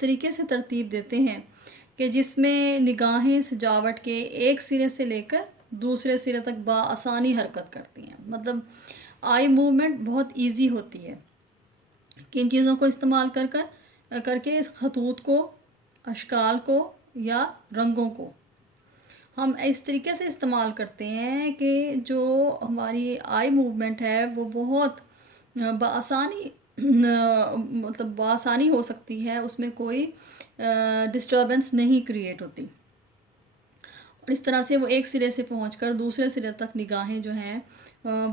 طریقے سے ترتیب دیتے ہیں کہ جس میں نگاہیں سجاوٹ کے ایک سرے سے لے کر دوسرے سرے تک بآسانی حرکت کرتی ہیں. مطلب آئی موومنٹ بہت ایزی ہوتی ہے. کن چیزوں کو استعمال کر کے اس خطوط کو، اشکال کو یا رنگوں کو ہم اس طریقے سے استعمال کرتے ہیں کہ جو ہماری آئی موومنٹ ہے وہ بہت بآسانی مطلب بآسانی ہو سکتی ہے، اس میں کوئی ڈسٹربنس نہیں کریٹ ہوتی، اور اس طرح سے وہ ایک سرے سے پہنچ کر دوسرے سرے تک نگاہیں جو ہیں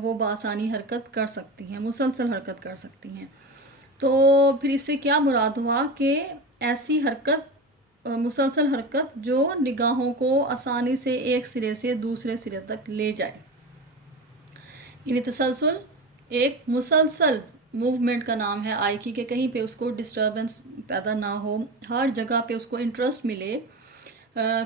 وہ بآسانی حرکت کر سکتی ہیں، مسلسل حرکت کر سکتی ہیں. تو پھر اس سے کیا مراد ہوا کہ ایسی حرکت، مسلسل حرکت جو نگاہوں کو آسانی سے ایک سرے سے دوسرے سرے تک لے جائے. یعنی تسلسل ایک مسلسل موومنٹ کا نام ہے آئی کی، کہ کہیں پہ اس کو ڈسٹربنس پیدا نہ ہو، ہر جگہ پہ اس کو انٹرسٹ ملے.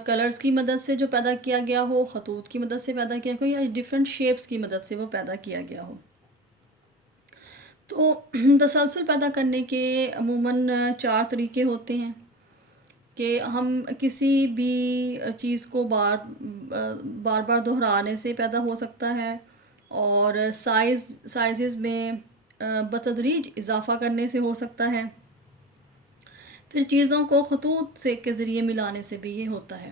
کلرز کی مدد سے جو پیدا کیا گیا ہو، خطوط کی مدد سے پیدا کیا گیا ہو، یا ڈیفرنٹ شیپس کی مدد سے وہ پیدا کیا گیا ہو. تو تسلسل پیدا کرنے کے عموماً 4 طریقے ہوتے ہیں کہ ہم کسی بھی چیز کو بار بار دہرانے سے پیدا ہو سکتا ہے، اور سائزز میں بتدریج اضافہ کرنے سے ہو سکتا ہے، پھر چیزوں کو خطوط سے کے ذریعے ملانے سے بھی یہ ہوتا ہے.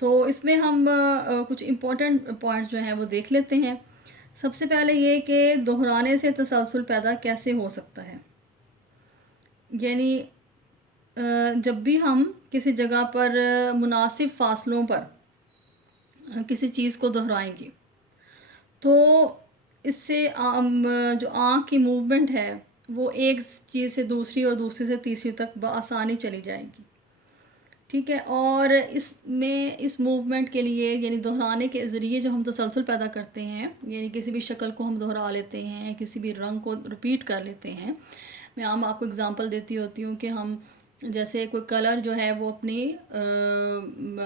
تو اس میں ہم کچھ امپورٹنٹ پوائنٹس جو ہیں وہ دیکھ لیتے ہیں. سب سے پہلے یہ کہ دہرانے سے تسلسل پیدا کیسے ہو سکتا ہے. یعنی جب بھی ہم کسی جگہ پر مناسب فاصلوں پر کسی چیز کو دہرائیں گے تو اس سے جو آنکھ کی موومنٹ ہے وہ ایک چیز سے دوسری اور دوسری سے تیسری تک بآسانی چلی جائے گی. ٹھیک ہے. اور اس میں اس موومنٹ کے لیے یعنی دہرانے کے ذریعے جو ہم تسلسل پیدا کرتے ہیں، یعنی کسی بھی شکل کو ہم دہرا لیتے ہیں، کسی بھی رنگ کو رپیٹ کر لیتے ہیں. میں آپ کو اگزامپل دیتی ہوتی ہوں کہ ہم جیسے کوئی کلر جو ہے وہ اپنی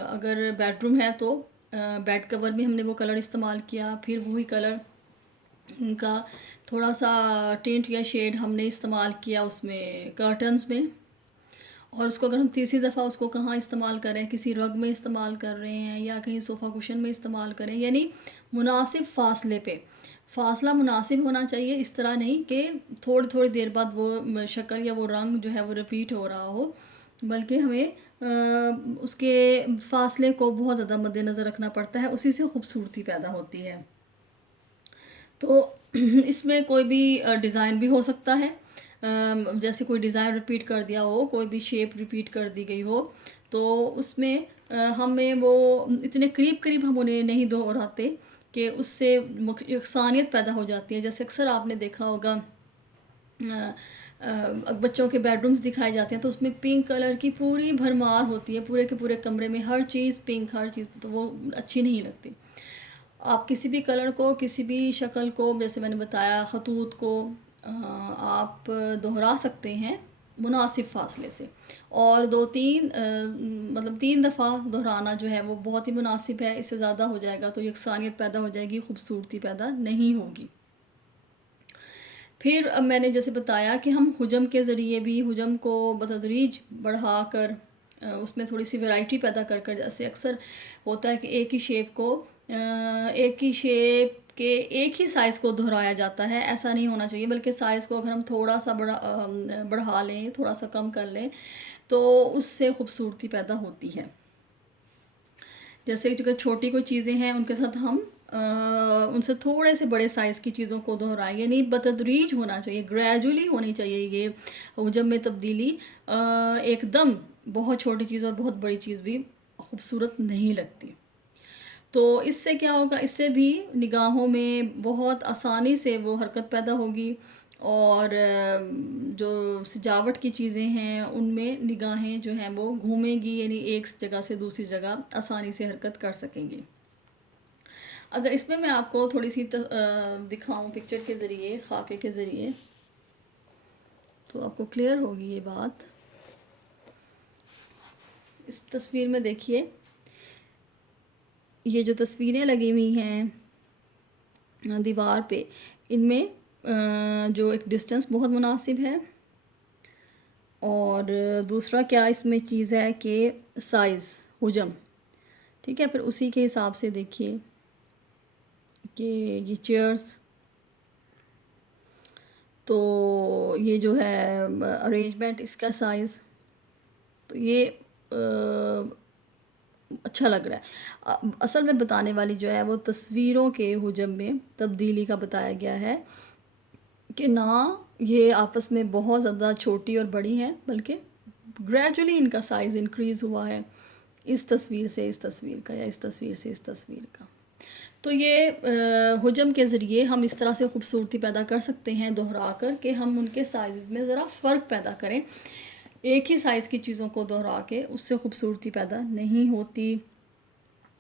اگر بیڈ روم ہے تو بیڈ کور میں ہم نے وہ کلر استعمال کیا، پھر وہی کلر کا تھوڑا سا ٹینٹ یا شیڈ ہم نے استعمال کیا اس میں کرٹنز میں، اور اس کو اگر ہم تیسری دفعہ اس کو کہاں استعمال کریں، کسی رگ میں استعمال کر رہے ہیں یا کہیں صوفہ کشن میں استعمال کریں. یعنی مناسب فاصلے پہ، فاصلہ مناسب ہونا چاہیے، اس طرح نہیں کہ تھوڑی دیر بعد وہ شکل یا وہ رنگ جو ہے وہ رپیٹ ہو رہا ہو، بلکہ ہمیں اس کے فاصلے کو بہت زیادہ مد نظر رکھنا پڑتا ہے، اسی سے خوبصورتی پیدا ہوتی ہے. تو اس میں کوئی بھی ڈیزائن بھی ہو سکتا ہے، جیسے کوئی ڈیزائن ریپیٹ کر دیا ہو، کوئی بھی شیپ ریپیٹ کر دی گئی ہو، تو اس میں ہمیں وہ اتنے قریب ہم انہیں نہیں دہراتے کہ اس سے یکسانیت پیدا ہو جاتی ہے. جیسے اکثر آپ نے دیکھا ہوگا بچوں کے بیڈ رومز دکھائے جاتے ہیں تو اس میں پنک کلر کی پوری بھرمار ہوتی ہے، پورے کے پورے کمرے میں ہر چیز پنک، ہر چیز، تو وہ اچھی نہیں لگتی. آپ کسی بھی کلر کو، کسی بھی شکل کو، جیسے میں نے بتایا خطوط کو آپ دہرا سکتے ہیں مناسب فاصلے سے، اور 3 دفعہ دہرانا جو ہے وہ بہت ہی مناسب ہے. اس سے زیادہ ہو جائے گا تو یکسانیت پیدا ہو جائے گی، خوبصورتی پیدا نہیں ہوگی. پھر اب میں نے جیسے بتایا کہ ہم حجم کے ذریعے بھی حجم کو بتدریج بڑھا کر اس میں تھوڑی سی ویرائٹی پیدا کر جیسے اکثر ہوتا ہے کہ ایک ہی شیپ کے ایک ہی سائز کو دہرایا جاتا ہے. ایسا نہیں ہونا چاہیے، بلکہ سائز کو اگر ہم تھوڑا سا بڑھا لیں، تھوڑا سا کم کر لیں تو اس سے خوبصورتی پیدا ہوتی ہے. جیسے جو چھوٹی کوئی چیزیں ہیں ان کے ساتھ ہم ان سے تھوڑے سے بڑے سائز کی چیزوں کو دہرائیں، یعنی بتدریج ہونا چاہیے، گریجولی ہونی چاہیے یہ حجم میں تبدیلی. ایک دم بہت چھوٹی چیز اور بہت بڑی چیز بھی خوبصورت نہیں لگتی. تو اس سے کیا ہوگا، اس سے بھی نگاہوں میں بہت آسانی سے وہ حرکت پیدا ہوگی، اور جو سجاوٹ کی چیزیں ہیں ان میں نگاہیں جو ہیں وہ گھومیں گی، یعنی ایک جگہ سے دوسری جگہ آسانی سے حرکت کر سکیں گی. اگر اس میں آپ کو تھوڑی سی دکھاؤں پکچر کے ذریعے، خاکے کے ذریعے، تو آپ کو کلیئر ہوگی یہ بات. اس تصویر میں دیکھیے، یہ جو تصویریں لگی ہوئی ہیں دیوار پہ، ان میں جو ایک ڈسٹنس بہت مناسب ہے، اور دوسرا کیا اس میں چیز ہے کہ سائز، حجم، ٹھیک ہے. پھر اسی کے حساب سے دیکھیے کہ یہ چیئرز، تو یہ جو ہے ارینجمنٹ اس کا سائز، تو یہ اچھا لگ رہا ہے. اصل میں بتانے والی جو ہے وہ تصویروں کے حجم میں تبدیلی کا بتایا گیا ہے کہ نہ یہ آپس میں بہت زیادہ چھوٹی اور بڑی ہیں، بلکہ گریجولی ان کا سائز انکریز ہوا ہے اس تصویر سے اس تصویر کا، یا اس تصویر سے اس تصویر کا. تو یہ حجم کے ذریعے ہم اس طرح سے خوبصورتی پیدا کر سکتے ہیں دہرا کر، کہ ہم ان کے سائزز میں ذرا فرق پیدا کریں. ایک ہی سائز کی چیزوں کو دہرا کے اس سے خوبصورتی پیدا نہیں ہوتی.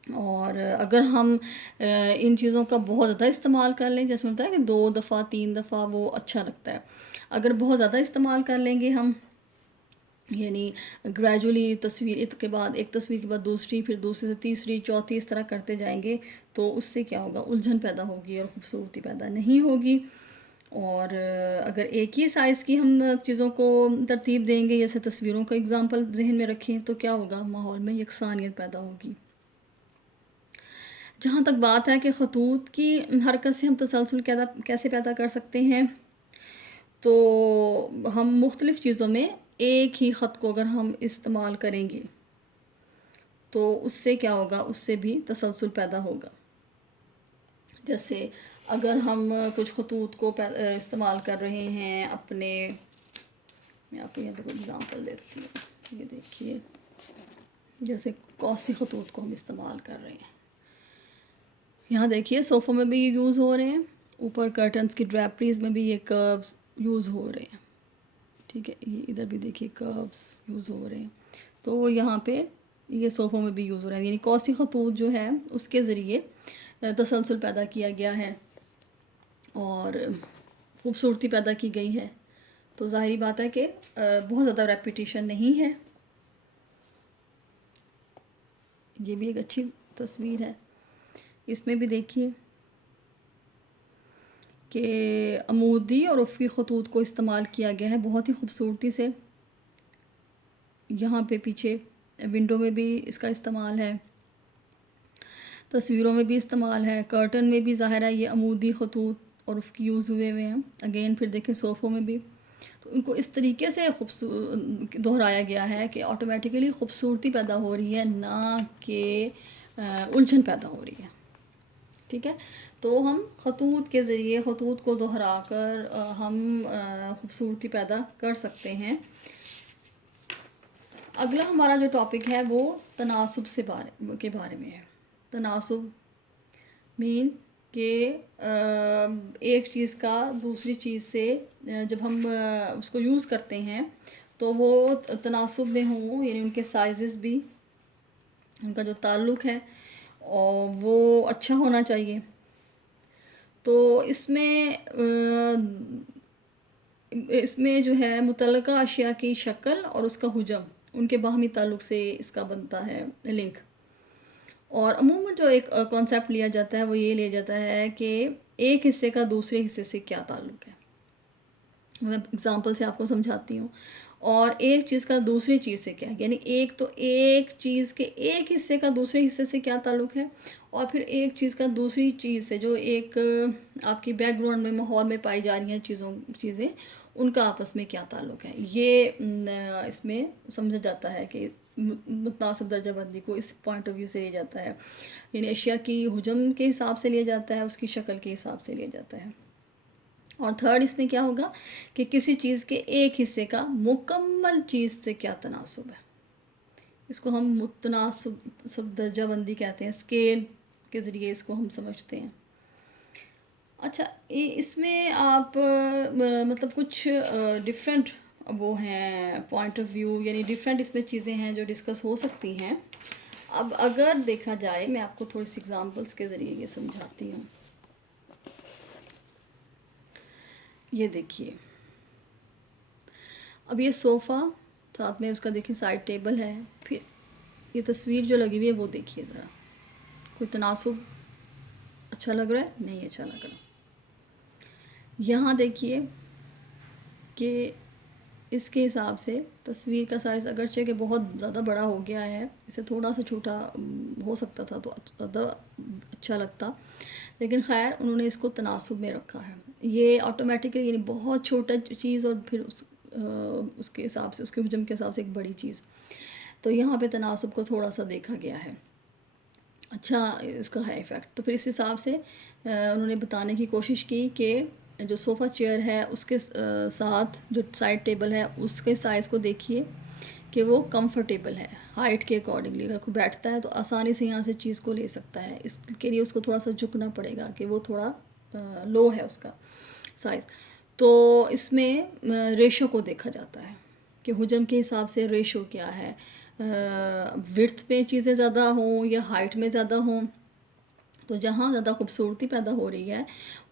اور اگر ہم ان چیزوں کا بہت زیادہ استعمال کر لیں، جیسے ہوتا ہے کہ 2 دفعہ 3 دفعہ وہ اچھا لگتا ہے. اگر بہت زیادہ استعمال کر لیں گے ہم، یعنی گریجولی تصویر ایک کے بعد ایک تصویر کے بعد دوسری، پھر دوسری سے تیسری چوتھی، اس طرح کرتے جائیں گے، تو اس سے کیا ہوگا، الجھن پیدا ہوگی اور خوبصورتی پیدا نہیں ہوگی. اور اگر ایک ہی سائز کی ہم چیزوں کو ترتیب دیں گے، جیسے تصویروں کا اگزامپل ذہن میں رکھیں، تو کیا ہوگا، ماحول میں یکسانیت پیدا ہوگی. جہاں تک بات ہے کہ خطوط کی حرکت سے ہم تسلسل کیسے پیدا کر سکتے ہیں، تو ہم مختلف چیزوں میں ایک ہی خط کو اگر ہم استعمال کریں گے تو اس سے کیا ہوگا، اس سے بھی تسلسل پیدا ہوگا. جیسے اگر ہم کچھ خطوط کو استعمال کر رہے ہیں اپنے، میں آپ کو یہاں پہ کوئی اگزامپل دیتی ہوں. یہ دیکھیے، جیسے کوسی خطوط کو ہم استعمال کر رہے ہیں، یہاں دیکھیے صوفوں میں بھی یہ یوز ہو رہے ہیں، اوپر کرٹنز کی ڈریپریز میں بھی یہ کروز یوز ہو رہے ہیں. ٹھیک ہے، یہ ادھر بھی دیکھیے کروز یوز ہو رہے ہیں. تو یہاں پہ یہ صوفوں میں بھی یوز ہو رہے ہیں، یعنی کوسی خطوط جو ہے اس کے ذریعے تسلسل پیدا کیا گیا ہے اور خوبصورتی پیدا کی گئی ہے. تو ظاہری بات ہے کہ بہت زیادہ ریپیٹیشن نہیں ہے. یہ بھی ایک اچھی تصویر ہے. اس میں بھی دیکھیے کہ عمودی اور افقی خطوط کو استعمال کیا گیا ہے بہت ہی خوبصورتی سے. یہاں پہ پیچھے ونڈو میں بھی اس کا استعمال ہے، تصویروں میں بھی استعمال ہے، کرٹن میں بھی ظاہر ہے یہ عمودی خطوط اور افقی یوز ہوئے ہوئے ہیں. اگین پھر دیکھیں صوفوں میں بھی، تو ان کو اس طریقے سے دہرایا گیا ہے کہ آٹومیٹیکلی خوبصورتی پیدا ہو رہی ہے، نہ کہ الجھن پیدا ہو رہی ہے. ٹھیک ہے، تو ہم خطوط کے ذریعے خطوط کو دہرا کر ہم خوبصورتی پیدا کر سکتے ہیں. اگلا ہمارا جو ٹاپک ہے وہ تناسب کے بارے میں ہے. تناسب مین کہ ایک چیز کا دوسری چیز سے جب ہم اس کو یوز کرتے ہیں تو وہ تناسب میں ہوں، یعنی ان کے سائزز بھی، ان کا جو تعلق ہے اور وہ اچھا ہونا چاہیے. تو اس میں جو ہے متعلقہ اشیاء کی شکل اور اس کا حجم، ان کے باہمی تعلق سے اس کا بنتا ہے لنک. اور عموماً جو ایک کانسیپٹ لیا جاتا ہے وہ یہ لیا جاتا ہے کہ ایک حصے کا دوسرے حصے سے کیا تعلق ہے. میں اگزامپل سے آپ کو سمجھاتی ہوں. اور ایک چیز کا دوسری چیز سے کیا ہے، یعنی ایک چیز کے ایک حصے کا دوسرے حصے سے کیا تعلق ہے، اور پھر ایک چیز کا دوسری چیز سے جو ایک آپ کی بیک گراؤنڈ میں ماحول میں پائی جا رہی ہیں چیزیں ان کا آپس میں کیا تعلق ہے. یہ اس میں سمجھا جاتا ہے کہ متناسب درجہ بندی کو اس پوائنٹ آف ویو سے لیا جاتا ہے، یعنی اشیاء کی حجم کے حساب سے لیا جاتا ہے، اس کی شکل کے حساب سے لیا جاتا ہے. اور تھرڈ اس میں کیا ہوگا کہ کسی چیز کے ایک حصے کا مکمل چیز سے کیا تناسب ہے. اس کو ہم متناسب درجہ بندی کہتے ہیں، اسکیل کے ذریعے اس کو ہم سمجھتے ہیں. اچھا، اس میں آپ مطلب کچھ ڈفرینٹ وہ ہیں پوائنٹ آف ویو، یعنی ڈفرینٹ اس میں چیزیں ہیں جو ڈسکس ہو سکتی ہیں. اب اگر دیکھا جائے، میں آپ کو تھوڑی سی ایگزامپلس کے ذریعے یہ سمجھاتی ہوں. یہ دیکھیے، اب یہ صوفہ، ساتھ میں اس کا دیکھیں سائڈ ٹیبل ہے، پھر یہ تصویر جو لگی ہوئی ہے وہ دیکھیے ذرا، کوئی تناسب اچھا لگ رہا ہے؟ نہیں اچھا لگ رہا. یہاں دیکھیے کہ اس کے حساب سے تصویر کا سائز اگرچہ کہ بہت زیادہ بڑا ہو گیا ہے، اسے تھوڑا سا چھوٹا ہو سکتا تھا تو زیادہ اچھا لگتا، لیکن خیر انہوں نے اس کو تناسب میں رکھا ہے. یہ آٹومیٹکلی یعنی بہت چھوٹا چیز اور پھر اس کے حساب سے، اس کے حجم کے حساب سے ایک بڑی چیز، تو یہاں پہ تناسب کو تھوڑا سا دیکھا گیا ہے. اچھا اس کا ہے ایفیکٹ. تو پھر اس حساب سے انہوں نے بتانے کی کوشش کی کہ جو صوفہ چیئر ہے اس کے ساتھ جو سائڈ ٹیبل ہے اس کے سائز کو دیکھیے کہ وہ کمفرٹیبل ہے ہائٹ کے اکارڈنگلی. اگر کوئی بیٹھتا ہے تو آسانی سے یہاں سے چیز کو لے سکتا ہے، اس کے لیے اس کو تھوڑا سا جھکنا پڑے گا کہ وہ تھوڑا لو ہے اس کا سائز. تو اس میں ریشو کو دیکھا جاتا ہے کہ حجم کے حساب سے ریشو کیا ہے، وڈتھ میں چیزیں زیادہ ہوں یا ہائٹ میں زیادہ ہوں. تو جہاں زیادہ خوبصورتی پیدا ہو رہی ہے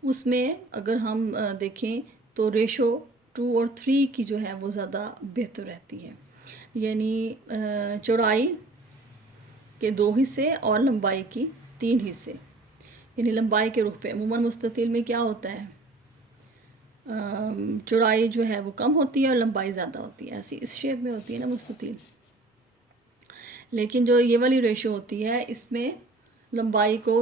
اس میں اگر ہم دیکھیں تو ریشو 2 اور 3 کی جو ہے وہ زیادہ بہتر رہتی ہے. یعنی چوڑائی کے 2 حصے اور لمبائی کی 3 حصے. یعنی لمبائی کے رخ پہ عموماً مستطیل میں کیا ہوتا ہے، چوڑائی جو ہے وہ کم ہوتی ہے اور لمبائی زیادہ ہوتی ہے، ایسی اس شیپ میں ہوتی ہے نا مستطیل. لیکن جو یہ والی ریشو ہوتی ہے اس میں لمبائی کو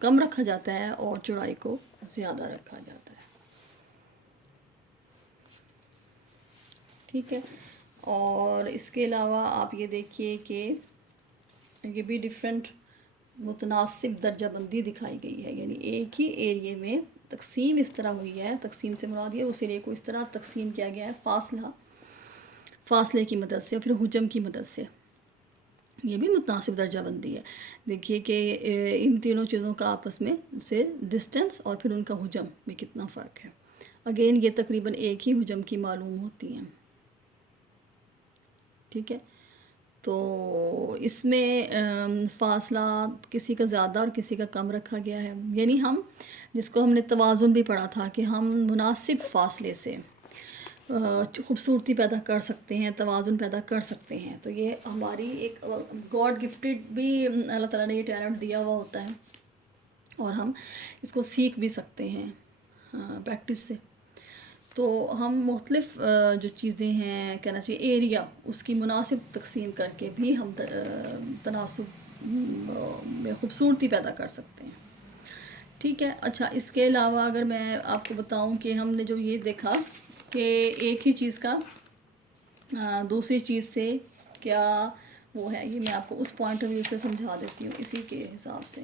کم رکھا جاتا ہے اور چوڑائی کو زیادہ رکھا جاتا ہے. ٹھیک ہے. اور اس کے علاوہ آپ یہ دیکھیے کہ یہ بھی ڈیفرنٹ متناسب درجہ بندی دکھائی گئی ہے. یعنی ایک ہی ایریے میں تقسیم اس طرح ہوئی ہے، تقسیم سے مراد یہ اس ایریے کو اس طرح تقسیم کیا گیا ہے فاصلے کی مدد سے اور پھر حجم کی مدد سے. یہ بھی متناسب درجہ بندی ہے. دیکھیے کہ ان تینوں چیزوں کا آپس میں سے ڈسٹنس اور پھر ان کا حجم میں کتنا فرق ہے. اگین یہ تقریباً ایک ہی حجم کی معلوم ہوتی ہیں. ٹھیک ہے. تو اس میں فاصلہ کسی کا زیادہ اور کسی کا کم رکھا گیا ہے. یعنی ہم جس کو ہم نے توازن بھی پڑھا تھا کہ ہم مناسب فاصلے سے خوبصورتی پیدا کر سکتے ہیں، توازن پیدا کر سکتے ہیں. تو یہ ہماری ایک گاڈ گفٹڈ بھی اللہ تعالیٰ نے یہ ٹیلنٹ دیا ہوا ہوتا ہے اور ہم اس کو سیکھ بھی سکتے ہیں پریکٹس سے. تو ہم مختلف جو چیزیں ہیں کہنا چاہیے ایریا اس کی مناسب تقسیم کر کے بھی ہم تناسب میں خوبصورتی پیدا کر سکتے ہیں. ٹھیک ہے. اچھا اس کے علاوہ اگر میں آپ کو بتاؤں کہ ہم نے جو یہ دیکھا کہ ایک ہی چیز کا دوسری چیز سے کیا وہ ہے، یہ میں آپ کو اس پوائنٹ آف ویو سے سمجھا دیتی ہوں اسی کے حساب سے.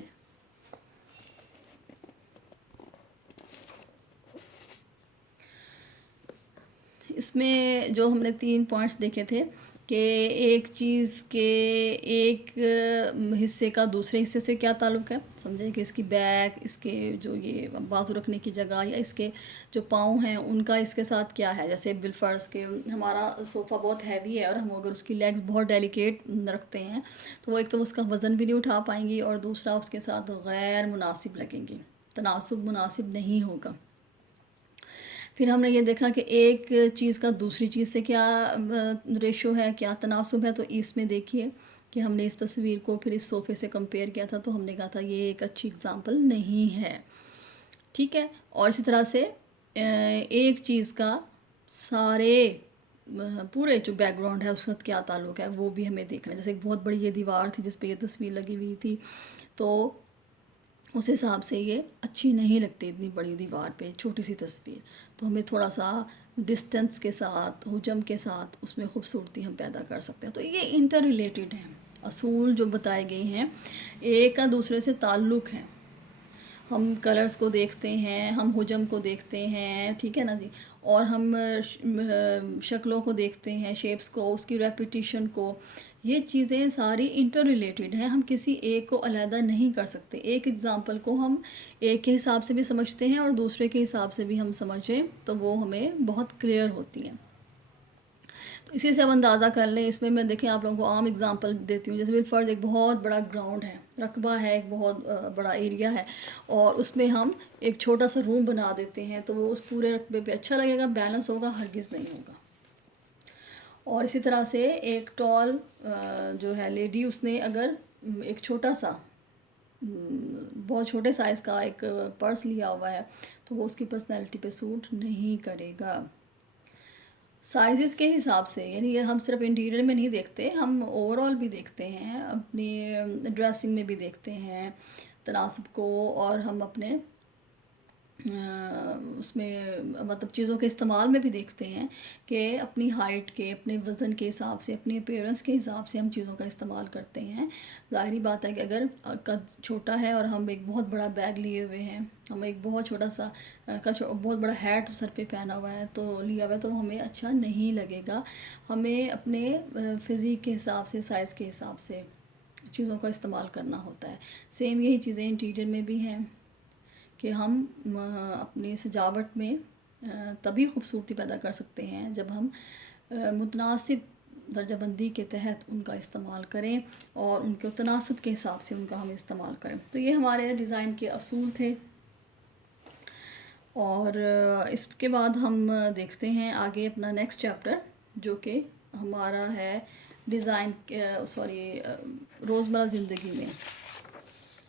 اس میں جو ہم نے 3 پوائنٹس دیکھے تھے کہ ایک چیز کے ایک حصے کا دوسرے حصے سے کیا تعلق ہے، سمجھے کہ اس کی بیک، اس کے جو یہ بازو رکھنے کی جگہ یا اس کے جو پاؤں ہیں ان کا اس کے ساتھ کیا ہے. جیسے بالفرض کہ ہمارا صوفہ بہت ہیوی ہے اور ہم اگر اس کی لیگز بہت ڈیلیکیٹ رکھتے ہیں تو وہ ایک تو اس کا وزن بھی نہیں اٹھا پائیں گی اور دوسرا اس کے ساتھ غیر مناسب لگیں گی، تناسب مناسب نہیں ہوگا. پھر ہم نے یہ دیکھا کہ ایک چیز کا دوسری چیز سے کیا ریشو ہے، کیا تناسب ہے. تو اس میں دیکھیے کہ ہم نے اس تصویر کو پھر اس صوفے سے کمپیئر کیا تھا تو ہم نے کہا تھا یہ ایک اچھی اگزامپل نہیں ہے. ٹھیک ہے. اور اسی طرح سے ایک چیز کا سارے پورے جو بیک گراؤنڈ ہے اس کے ساتھ کیا تعلق ہے وہ بھی ہمیں دیکھنا ہے. جیسے ایک بہت بڑی یہ دیوار تھی جس پہ یہ تصویر لگی ہوئی تھی تو اس حساب سے یہ اچھی نہیں لگتی اتنی بڑی دیوار پہ چھوٹی سی تصویر. تو ہمیں تھوڑا سا ڈسٹنس کے ساتھ حجم کے ساتھ اس میں خوبصورتی ہم پیدا کر سکتے ہیں. تو یہ انٹر ریلیٹڈ ہیں، اصول جو بتائے گئے ہیں ایک کا دوسرے سے تعلق ہے. ہم کلرز کو دیکھتے ہیں، ہم حجم کو دیکھتے ہیں، ٹھیک ہے نا جی، اور ہم شکلوں کو دیکھتے ہیں، شیپس کو، اس کی ریپیٹیشن کو. یہ چیزیں ساری انٹر ریلیٹڈ ہیں، ہم کسی ایک کو علیحدہ نہیں کر سکتے. ایک اگزامپل کو ہم ایک کے حساب سے بھی سمجھتے ہیں اور دوسرے کے حساب سے بھی ہم سمجھیں تو وہ ہمیں بہت کلیئر ہوتی ہیں. تو اسی سے ہم اندازہ کر لیں. اس میں دیکھیں آپ لوگوں کو عام اگزامپل دیتی ہوں. جیسے بالفرض ایک بہت بڑا گراؤنڈ ہے، رقبہ ہے، ایک بہت بڑا ایریا ہے اور اس میں ہم ایک چھوٹا سا روم بنا دیتے ہیں تو وہ اس پورے رقبے پہ اچھا لگے گا، بیلنس ہوگا؟ ہرگز نہیں ہوگا. اور اسی طرح سے ایک ٹال جو ہے لیڈی، اس نے اگر ایک چھوٹا سا بہت چھوٹے سائز کا ایک پرس لیا ہوا ہے تو وہ اس کی پرسنالٹی پہ سوٹ نہیں کرے گا. سائزز کے حساب سے، یعنی یہ ہم صرف انٹیریئر میں نہیں دیکھتے، ہم اوور آل بھی دیکھتے ہیں، اپنی ڈریسنگ میں بھی دیکھتے ہیں تناسب کو، اور ہم اپنے اس میں مطلب چیزوں کے استعمال میں بھی دیکھتے ہیں کہ اپنی ہائٹ کے، اپنے وزن کے حساب سے، اپنی اپیرنس کے حساب سے ہم چیزوں کا استعمال کرتے ہیں۔ ظاہری بات ہے کہ اگر قد چھوٹا ہے اور ہم ایک بہت بڑا بیگ لیے ہوئے ہیں، ہم ایک بہت چھوٹا سا بہت بڑا ہیٹ سر پہ پہنا ہوا ہے تو لیا ہوا ہے، تو ہمیں اچھا نہیں لگے گا۔ ہمیں اپنے فزیک کے حساب سے، سائز کے حساب سے چیزوں کا استعمال کرنا ہوتا ہے۔ سیم یہی چیزیں انٹیریئر میں بھی ہیں کہ ہم اپنی سجاوٹ میں تبھی خوبصورتی پیدا کر سکتے ہیں جب ہم متناسب درجہ بندی کے تحت ان کا استعمال کریں اور ان کے تناسب کے حساب سے ان کا ہم استعمال کریں۔ تو یہ ہمارے ڈیزائن کے اصول تھے، اور اس کے بعد ہم دیکھتے ہیں آگے اپنا نیکسٹ چیپٹر، جو کہ ہمارا ہے ڈیزائن روزمرہ زندگی میں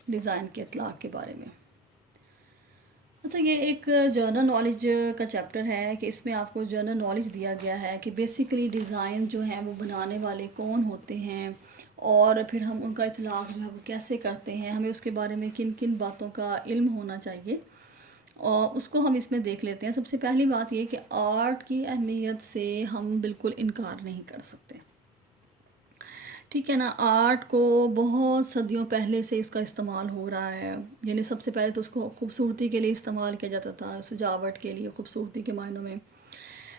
ڈیزائن کے اطلاق کے بارے میں۔ اچھا، یہ ایک جنرل نالج کا چیپٹر ہے کہ اس میں آپ کو جنرل نالج دیا گیا ہے کہ بیسیکلی ڈیزائن جو ہیں وہ بنانے والے کون ہوتے ہیں، اور پھر ہم ان کا اطلاق جو ہے وہ کیسے کرتے ہیں، ہمیں اس کے بارے میں کن کن باتوں کا علم ہونا چاہیے، اور اس کو ہم اس میں دیکھ لیتے ہیں۔ سب سے پہلی بات یہ کہ آرٹ کی اہمیت سے ہم بالکل انکار نہیں کر سکتے، ٹھیک ہے نا۔ آرٹ کو بہت صدیوں پہلے سے اس کا استعمال ہو رہا ہے، یعنی سب سے پہلے تو اس کو خوبصورتی کے لیے استعمال کیا جاتا تھا، سجاوٹ کے لیے، خوبصورتی کے معنوں میں،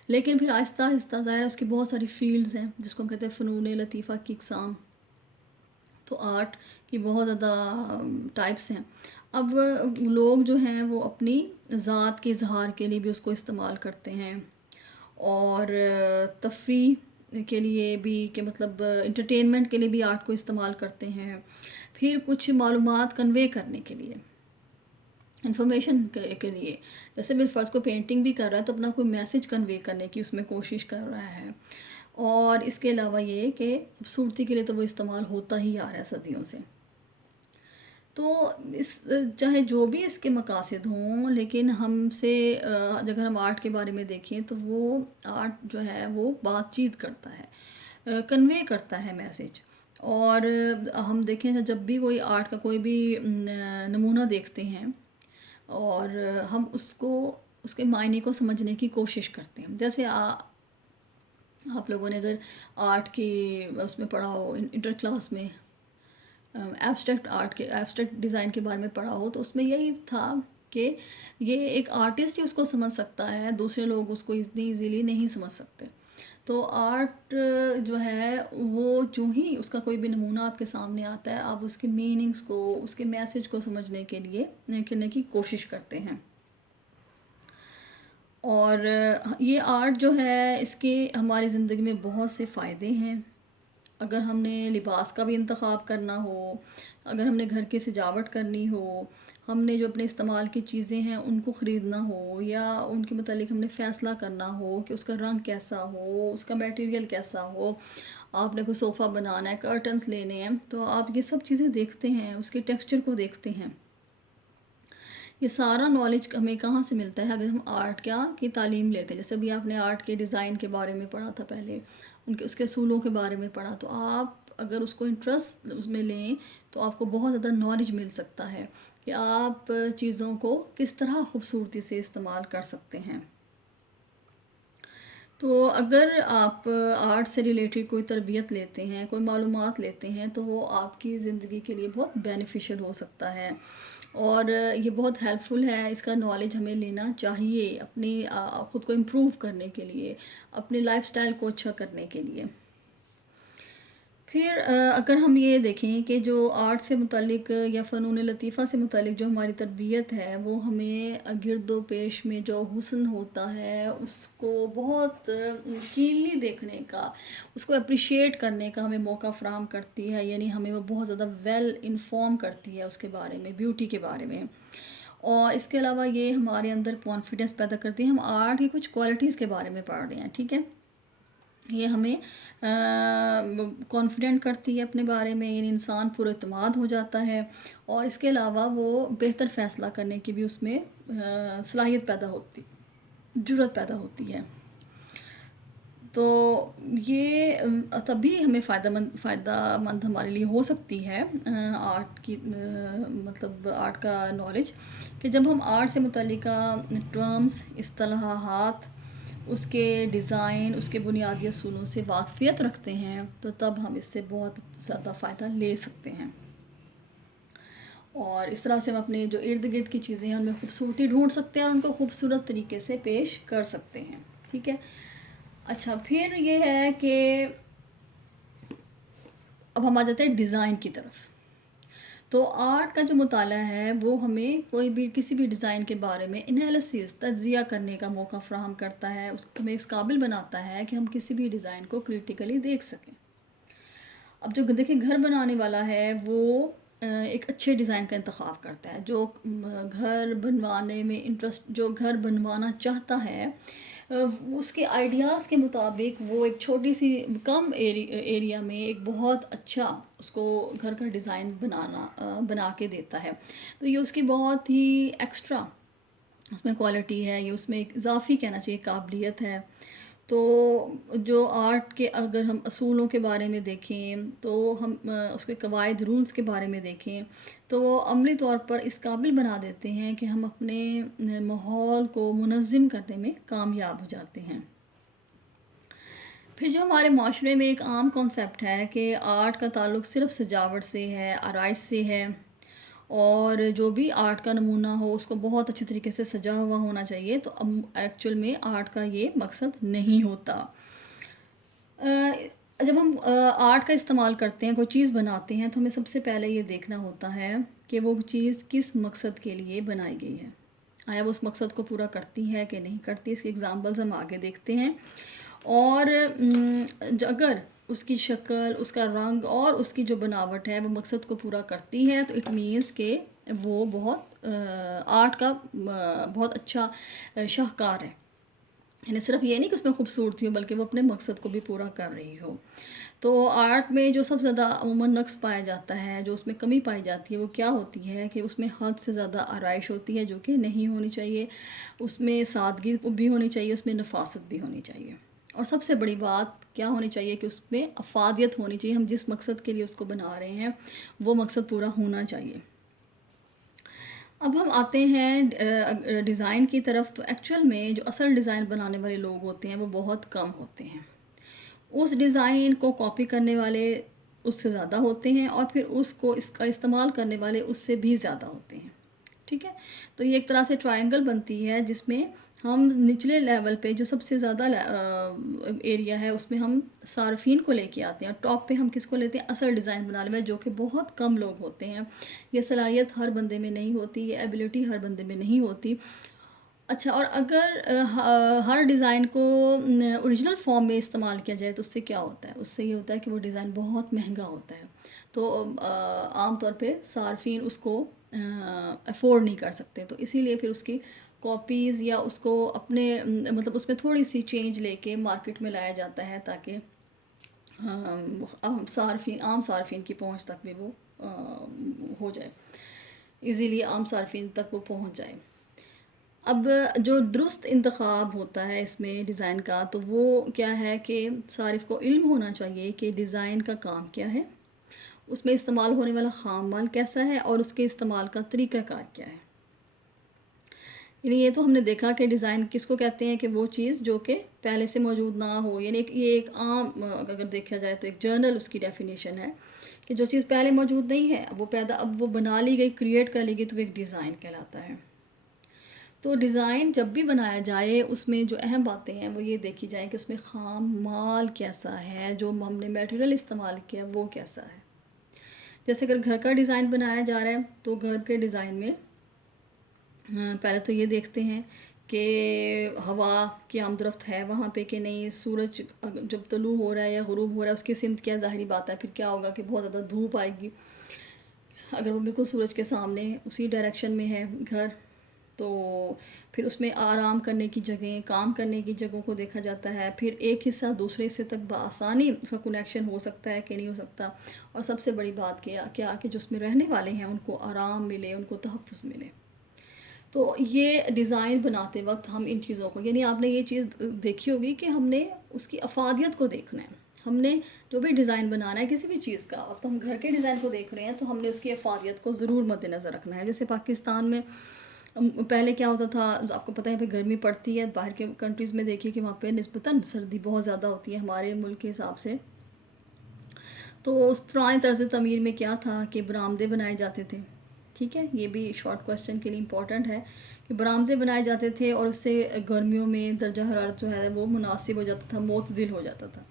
لیکن پھر آہستہ آہستہ ظاہر ہے اس کی بہت ساری فیلڈز ہیں جس کو ہم کہتے ہیں فنون لطیفہ کی اقسام۔ تو آرٹ کی بہت زیادہ ٹائپس ہیں۔ اب لوگ جو ہیں وہ اپنی ذات کے اظہار کے لیے بھی اس کو استعمال کرتے ہیں، اور تفریح کے لیے بھی، کہ مطلب انٹرٹینمنٹ کے لیے بھی آرٹ کو استعمال کرتے ہیں، پھر کچھ معلومات کنوے کرنے کے لیے، انفارمیشن کے لیے، جیسے بالفرض کو پینٹنگ بھی کر رہا ہے تو اپنا کوئی میسج کنوے کرنے کی اس میں کوشش کر رہا ہے، اور اس کے علاوہ یہ کہ خوبصورتی کے لیے تو وہ استعمال ہوتا ہی آ رہا ہے صدیوں سے۔ تو چاہے جو بھی اس کے مقاصد ہوں، لیکن ہم سے اگر ہم آرٹ کے بارے میں دیکھیں تو وہ آرٹ جو ہے وہ بات چیت کرتا ہے، کنوے کرتا ہے میسج۔ اور ہم دیکھیں جب بھی کوئی آرٹ کا کوئی بھی نمونہ دیکھتے ہیں، اور ہم اس کے معنی کو سمجھنے کی کوشش کرتے ہیں، جیسے آپ لوگوں نے اگر آرٹ کی اس میں پڑھا ہو، انٹر کلاس میں ایبسٹریکٹ آرٹ کے، ایبسٹریکٹ ڈیزائن کے بارے میں پڑھا ہو، تو اس میں یہی تھا کہ یہ ایک آرٹسٹ ہی اس کو سمجھ سکتا ہے، دوسرے لوگ اس کو اتنی ایزیلی نہیں سمجھ سکتے۔ تو آرٹ جو ہے وہ جو ہی اس کا کوئی بھی نمونہ آپ کے سامنے آتا ہے، آپ اس کے میننگز کو، اس کے میسج کو سمجھنے کے لیے کرنے کی کوشش کرتے ہیں۔ اور یہ آرٹ جو ہے اس کے ہماری زندگی میں بہت سے فائدے ہیں۔ اگر ہم نے لباس کا بھی انتخاب کرنا ہو، اگر ہم نے گھر کی سجاوٹ کرنی ہو، ہم نے جو اپنے استعمال کی چیزیں ہیں ان کو خریدنا ہو، یا ان کے متعلق ہم نے فیصلہ کرنا ہو کہ اس کا رنگ کیسا ہو، اس کا میٹیریل کیسا ہو، آپ نے کوئی صوفہ بنانا ہے، کرٹنز لینے ہیں، تو آپ یہ سب چیزیں دیکھتے ہیں، اس کے ٹیکسچر کو دیکھتے ہیں۔ یہ سارا نالج ہمیں کہاں سے ملتا ہے؟ اگر ہم آرٹ کی تعلیم لیتے ہیں، جیسے ابھی آپ نے آرٹ کے ڈیزائن کے بارے میں پڑھا تھا، پہلے اس کے اصولوں کے بارے میں پڑھا، تو آپ اگر اس کو انٹرسٹ اس میں لیں تو آپ کو بہت زیادہ نالج مل سکتا ہے کہ آپ چیزوں کو کس طرح خوبصورتی سے استعمال کر سکتے ہیں۔ تو اگر آپ آرٹ سے ریلیٹڈ کوئی تربیت لیتے ہیں، کوئی معلومات لیتے ہیں، تو وہ آپ کی زندگی کے لیے بہت بینیفیشل ہو سکتا ہے، اور یہ بہت ہیلپ فل ہے۔ اس کا نالج ہمیں لینا چاہیے اپنی خود کو امپروو کرنے کے لیے، اپنی لائف سٹائل کو اچھا کرنے کے لیے۔ پھر اگر ہم یہ دیکھیں کہ جو آرٹ سے متعلق یا فنون لطیفہ سے متعلق جو ہماری تربیت ہے، وہ ہمیں گرد و پیش میں جو حسن ہوتا ہے اس کو بہت کینلی دیکھنے کا، اس کو اپریشیٹ کرنے کا ہمیں موقع فراہم کرتی ہے، یعنی ہمیں وہ بہت زیادہ ویل انفارم کرتی ہے اس کے بارے میں، بیوٹی کے بارے میں۔ اور اس کے علاوہ یہ ہمارے اندر کانفیڈنس پیدا کرتی ہے۔ ہم آرٹ کی کچھ کوالٹیز کے بارے میں پڑھ رہے ہیں، ٹھیک ہے، یہ ہمیں کانفیڈنٹ کرتی ہے اپنے بارے میں، یعنی انسان پر اعتماد ہو جاتا ہے، اور اس کے علاوہ وہ بہتر فیصلہ کرنے کی بھی اس میں صلاحیت پیدا ہوتی، جرأت پیدا ہوتی ہے۔ تو یہ تبھی ہمیں فائدہ مند ہمارے لیے ہو سکتی ہے آرٹ کی مطلب آرٹ کا نالج، کہ جب ہم آرٹ سے متعلقہ ٹرمز، اصطلاحات، اس کے ڈیزائن، اس کے بنیادی اصولوں سے واقفیت رکھتے ہیں، تو تب ہم اس سے بہت زیادہ فائدہ لے سکتے ہیں، اور اس طرح سے ہم اپنے جو ارد گرد کی چیزیں ہیں ان میں خوبصورتی ڈھونڈ سکتے ہیں اور ان کو خوبصورت طریقے سے پیش کر سکتے ہیں. ٹھیک ہے. اچھا، پھر یہ ہے کہ اب ہم آ جاتے ہیں ڈیزائن کی طرف. تو آرٹ کا جو مطالعہ ہے وہ ہمیں کسی بھی ڈیزائن کے بارے میں انالیسس، تجزیہ کرنے کا موقع فراہم کرتا ہے، ہمیں اس قابل بناتا ہے کہ ہم کسی بھی ڈیزائن کو کریٹیکلی دیکھ سکیں. اب جو دیکھیں گھر بنانے والا ہے وہ ایک اچھے ڈیزائن کا انتخاب کرتا ہے. جو گھر بنوانے میں جو گھر بنوانا چاہتا ہے، اس کے آئیڈیاز کے مطابق وہ ایک چھوٹی سی کم ایریا میں ایک بہت اچھا اس کو گھر کا ڈیزائن بنا کے دیتا ہے. تو یہ اس کی بہت ہی ایکسٹرا اس میں کوالٹی ہے، یہ اس میں ایک اضافی کہنا چاہیے قابلیت ہے. تو جو آرٹ کے اگر ہم اصولوں کے بارے میں دیکھیں، تو ہم اس کے قواعد، رولز کے بارے میں دیکھیں، تو وہ عملی طور پر اس قابل بنا دیتے ہیں کہ ہم اپنے ماحول کو منظم کرنے میں کامیاب ہو جاتے ہیں. پھر جو ہمارے معاشرے میں ایک عام کانسیپٹ ہے کہ آرٹ کا تعلق صرف سجاوٹ سے ہے، آرائش سے ہے، اور جو بھی آرٹ کا نمونہ ہو اس کو بہت اچھی طریقے سے سجا ہوا ہونا چاہیے. تو ایکچوئل میں آرٹ کا یہ مقصد نہیں ہوتا. جب ہم آرٹ کا استعمال کرتے ہیں، کوئی چیز بناتے ہیں، تو ہمیں سب سے پہلے یہ دیکھنا ہوتا ہے کہ وہ چیز کس مقصد کے لیے بنائی گئی ہے. آیا وہ اس مقصد کو پورا کرتی ہے کہ نہیں کرتی. اس کی ایگزامپلز ہم آگے دیکھتے ہیں. اور اگر اس کی شکل، اس کا رنگ اور اس کی جو بناوٹ ہے وہ مقصد کو پورا کرتی ہے، تو اٹ مینس کہ وہ بہت آرٹ کا بہت اچھا شاہکار ہے. یعنی صرف یہ نہیں کہ اس میں خوبصورتی ہو، بلکہ وہ اپنے مقصد کو بھی پورا کر رہی ہو. تو آرٹ میں جو سب سے زیادہ عموماً نقص پایا جاتا ہے، جو اس میں کمی پائی جاتی ہے، وہ کیا ہوتی ہے کہ اس میں حد سے زیادہ آرائش ہوتی ہے، جو کہ نہیں ہونی چاہیے. اس میں سادگی بھی ہونی چاہیے، اس میں نفاست بھی ہونی چاہیے، اور سب سے بڑی بات کیا ہونی چاہیے کہ اس میں افادیت ہونی چاہیے. ہم جس مقصد کے لیے اس کو بنا رہے ہیں وہ مقصد پورا ہونا چاہیے. اب ہم آتے ہیں ڈیزائن کی طرف. تو ایکچوئل میں جو اصل ڈیزائن بنانے والے لوگ ہوتے ہیں وہ بہت کم ہوتے ہیں. اس ڈیزائن کو کاپی کرنے والے اس سے زیادہ ہوتے ہیں، اور پھر اس کا استعمال کرنے والے اس سے بھی زیادہ ہوتے ہیں. ٹھیک ہے. تو یہ ایک طرح سے ٹرائنگل بنتی ہے جس میں ہم نچلے لیول پہ جو سب سے زیادہ ایریا ہے اس میں ہم صارفین کو لے کے آتے ہیں، اور ٹاپ پہ ہم کس کو لیتے ہیں؟ اصل ڈیزائن بنانے میں، جو کہ بہت کم لوگ ہوتے ہیں. یہ صلاحیت ہر بندے میں نہیں ہوتی، یہ ایبیلٹی ہر بندے میں نہیں ہوتی. اچھا، اور اگر ہر ڈیزائن کو اوریجنل فارم میں استعمال کیا جائے تو اس سے کیا ہوتا ہے؟ اس سے یہ ہوتا ہے کہ وہ ڈیزائن بہت مہنگا ہوتا ہے. تو عام طور پہ صارفین اس کو افورڈ نہیں کر سکتے. تو اسی لیے پھر اس کی کاپیز یا اس کو اپنے مطلب اس میں تھوڑی سی چینج لے کے مارکیٹ میں لایا جاتا ہے، تاکہ عام صارفین کی پہنچ تک بھی وہ ہو جائے، ایزیلی عام صارفین تک وہ پہنچ جائے. اب جو درست انتخاب ہوتا ہے اس میں ڈیزائن کا، تو وہ کیا ہے کہ صارف کو علم ہونا چاہیے کہ ڈیزائن کا کام کیا ہے، اس میں استعمال ہونے والا خام مال کیسا ہے، اور اس کے استعمال کا طریقہ کار کیا ہے. یعنی یہ تو ہم نے دیکھا کہ ڈیزائن کس کو کہتے ہیں کہ وہ چیز جو کہ پہلے سے موجود نہ ہو. یعنی یہ ایک عام اگر دیکھا جائے تو ایک جرنل اس کی ڈیفینیشن ہے کہ جو چیز پہلے موجود نہیں ہے اب وہ بنا لی گئی، کریٹ کر لی گئی، تو وہ ایک ڈیزائن کہلاتا ہے. تو ڈیزائن جب بھی بنایا جائے اس میں جو اہم باتیں ہیں وہ یہ دیکھی جائیں کہ اس میں خام مال کیسا ہے، جو ہم نے میٹیریل استعمال کیا وہ کیسا ہے. جیسے اگر گھر کا ڈیزائن بنایا جا رہا ہے تو گھر کے ڈیزائن میں پہلے تو یہ دیکھتے ہیں کہ ہوا کی آمد و رفت ہے وہاں پہ کہ نہیں، سورج جب طلوع ہو رہا ہے یا غروب ہو رہا ہے اس کی سمت کیا، ظاہری بات ہے پھر کیا ہوگا کہ بہت زیادہ دھوپ آئے گی. اگر وہ بالکل سورج کے سامنے اسی ڈائریکشن میں ہے گھر، تو پھر اس میں آرام کرنے کی جگہیں، کام کرنے کی جگہوں کو دیکھا جاتا ہے. پھر ایک حصہ دوسرے حصے تک بآسانی اس کا کنیکشن ہو سکتا ہے کہ نہیں ہو سکتا. اور سب سے بڑی بات کیا کہ جو اس میں رہنے والے ہیں ان کو آرام ملے، ان کو تحفظ ملے. تو یہ ڈیزائن بناتے وقت ہم ان چیزوں کو، یعنی آپ نے یہ چیز دیکھی ہوگی کہ ہم نے اس کی افادیت کو دیکھنا ہے. ہم نے جو بھی ڈیزائن بنانا ہے کسی بھی چیز کا، اب تو ہم گھر کے ڈیزائن کو دیکھ رہے ہیں تو ہم نے اس کی افادیت کو ضرور مد نظر رکھنا ہے. جیسے پاکستان میں پہلے کیا ہوتا تھا، آپ کو پتہ ہے پہ گرمی پڑتی ہے، باہر کے کنٹریز میں دیکھیے کہ وہاں پہ نسبتاً سردی بہت زیادہ ہوتی ہے ہمارے ملک کے حساب سے. تو اس پرانے طرز تعمیر میں کیا تھا کہ برآمدے بنائے جاتے تھے. ٹھیک ہے، یہ بھی شارٹ کویسچن کے لیے امپورٹنٹ ہے کہ برآمدے بنائے جاتے تھے اور اس سے گرمیوں میں درجہ حرارت جو ہے وہ مناسب ہو جاتا تھا، معتدل ہو جاتا تھا.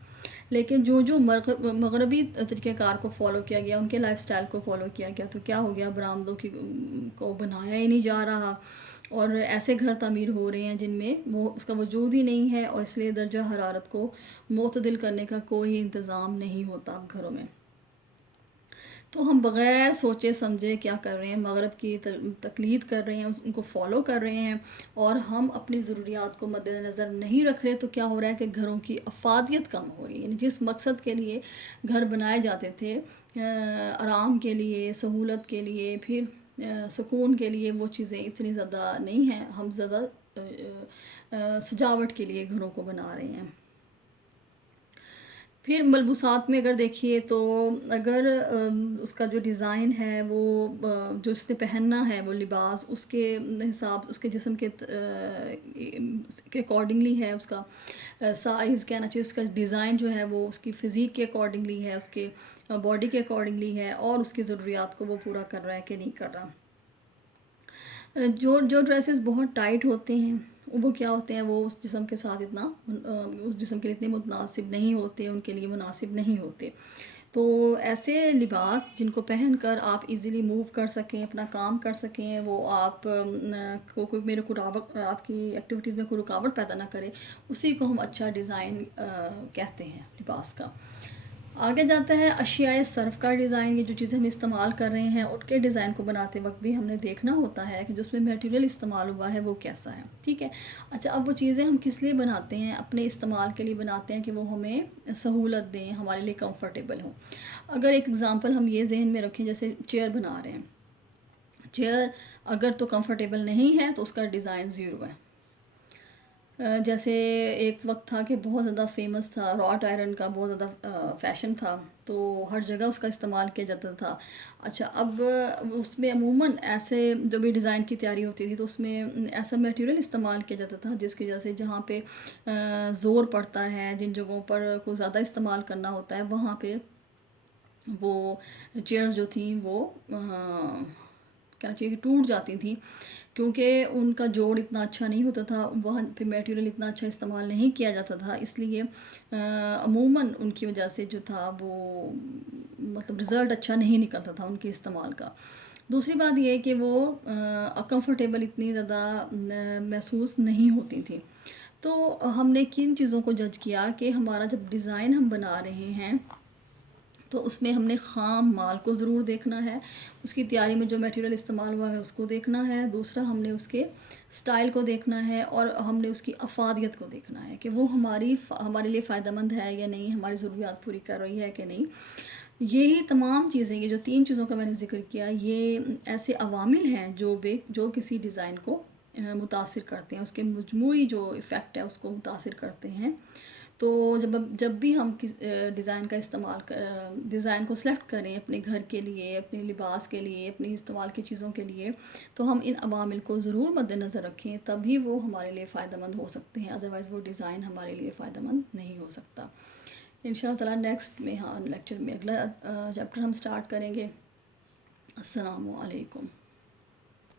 لیکن جو مغربی طریقہ کار کو فالو کیا گیا، ان کے لائف سٹائل کو فالو کیا گیا، تو کیا ہو گیا، برآمدوں کو بنایا ہی نہیں جا رہا اور ایسے گھر تعمیر ہو رہے ہیں جن میں وہ اس کا وجود ہی نہیں ہے، اور اس لیے درجہ حرارت کو معتدل کرنے کا کوئی انتظام نہیں ہوتا گھروں میں. تو ہم بغیر سوچے سمجھے کیا کر رہے ہیں، مغرب کی تقلید کر رہے ہیں، ان کو فالو کر رہے ہیں، اور ہم اپنی ضروریات کو مد نظر نہیں رکھ رہے. تو کیا ہو رہا ہے کہ گھروں کی افادیت کم ہو رہی ہے. یعنی جس مقصد کے لیے گھر بنائے جاتے تھے، آرام کے لیے، سہولت کے لیے، پھر سکون کے لیے، وہ چیزیں اتنی زیادہ نہیں ہیں. ہم زیادہ سجاوٹ کے لیے گھروں کو بنا رہے ہیں. پھر ملبوسات میں اگر دیکھیے تو اگر اس کا جو ڈیزائن ہے وہ جو اس نے پہننا ہے وہ لباس اس کے حساب، اس کے جسم کے اکارڈنگلی ہے، اس کا سائز کہنا چاہیے، اس کا ڈیزائن جو ہے وہ اس کی فزیک کے اکارڈنگلی ہے، اس کے باڈی کے اکارڈنگلی ہے، اور اس کی ضروریات کو وہ پورا کر رہا ہے کہ نہیں کر رہا. جو ڈریسز بہت ٹائٹ ہوتے ہیں وہ کیا ہوتے ہیں، وہ اس جسم کے ساتھ اتنا، اس جسم کے لیے اتنے متناسب نہیں ہوتے، ان کے لیے مناسب نہیں ہوتے. تو ایسے لباس جن کو پہن کر آپ ایزیلی موو کر سکیں، اپنا کام کر سکیں، وہ آپ کو کوئی میرے کو آپ کی ایکٹیویٹیز میں کوئی رکاوٹ پیدا نہ کرے، اسی کو ہم اچھا ڈیزائن کہتے ہیں لباس کا. آگے جاتا ہے اشیائے صرف کا ڈیزائن. یہ جو چیزیں ہم استعمال کر رہے ہیں ان کے ڈیزائن کو بناتے وقت بھی ہم نے دیکھنا ہوتا ہے کہ جو اس میں میٹیریل استعمال ہوا ہے وہ کیسا ہے. ٹھیک ہے، اچھا اب وہ چیزیں ہم کس لیے بناتے ہیں، اپنے استعمال کے لیے بناتے ہیں کہ وہ ہمیں سہولت دیں، ہمارے لیے کمفرٹیبل ہوں. اگر ایک ایگزامپل ہم یہ ذہن میں رکھیں، جیسے چیئر بنا رہے ہیں، چیئر اگر تو کمفرٹیبل نہیں ہے تو اس کا ڈیزائن زیرو ہے. جیسے ایک وقت تھا کہ بہت زیادہ فیمس تھا، راٹ آئرن کا بہت زیادہ فیشن تھا، تو ہر جگہ اس کا استعمال کیا جاتا تھا. اچھا اب اس میں عموماً ایسے جو بھی ڈیزائن کی تیاری ہوتی تھی تو اس میں ایسا میٹیریل استعمال کیا جاتا تھا جس کی وجہ سے جہاں پہ زور پڑتا ہے، جن جگہوں پر کو زیادہ استعمال کرنا ہوتا ہے، وہاں پہ وہ چیئرز جو تھیں وہ کہنا چاہیے کہ ٹوٹ جاتی تھیں، کیونکہ ان کا جوڑ اتنا اچھا نہیں ہوتا تھا، وہاں پہ میٹیریل اتنا اچھا استعمال نہیں کیا جاتا تھا. اس لیے عموماً ان کی وجہ سے جو تھا وہ مطلب رزلٹ اچھا نہیں نکلتا تھا ان کے استعمال کا. دوسری بات یہ ہے کہ وہ کمفرٹیبل اتنی زیادہ محسوس نہیں ہوتی تھیں. تو ہم نے کن چیزوں کو جج کیا کہ ہمارا جب ڈیزائن ہم بنا رہے ہیں تو اس میں ہم نے خام مال کو ضرور دیکھنا ہے، اس کی تیاری میں جو میٹیریل استعمال ہوا ہے اس کو دیکھنا ہے. دوسرا ہم نے اس کے سٹائل کو دیکھنا ہے، اور ہم نے اس کی افادیت کو دیکھنا ہے کہ وہ ہمارے لیے فائدہ مند ہے یا نہیں، ہماری ضروریات پوری کر رہی ہے کہ نہیں. یہی تمام چیزیں، یہ جو 3 چیزوں کا میں نے ذکر کیا، یہ ایسے عوامل ہیں جو کسی ڈیزائن کو متاثر کرتے ہیں، اس کے مجموعی جو ایفیکٹ ہے اس کو متاثر کرتے ہیں. تو جب بھی ہم ڈیزائن کو سلیکٹ کریں اپنے گھر کے لیے، اپنے لباس کے لیے، اپنے استعمال کی چیزوں کے لیے، تو ہم ان عوامل کو ضرور مد نظر رکھیں، تبھی وہ ہمارے لیے فائدہ مند ہو سکتے ہیں، ادروائز وہ ڈیزائن ہمارے لیے فائدہ مند نہیں ہو سکتا. ان شاء اللہ تعالیٰ نیکسٹ میں لیکچر میں اگلا چیپٹر ہم سٹارٹ کریں گے. السلام علیکم.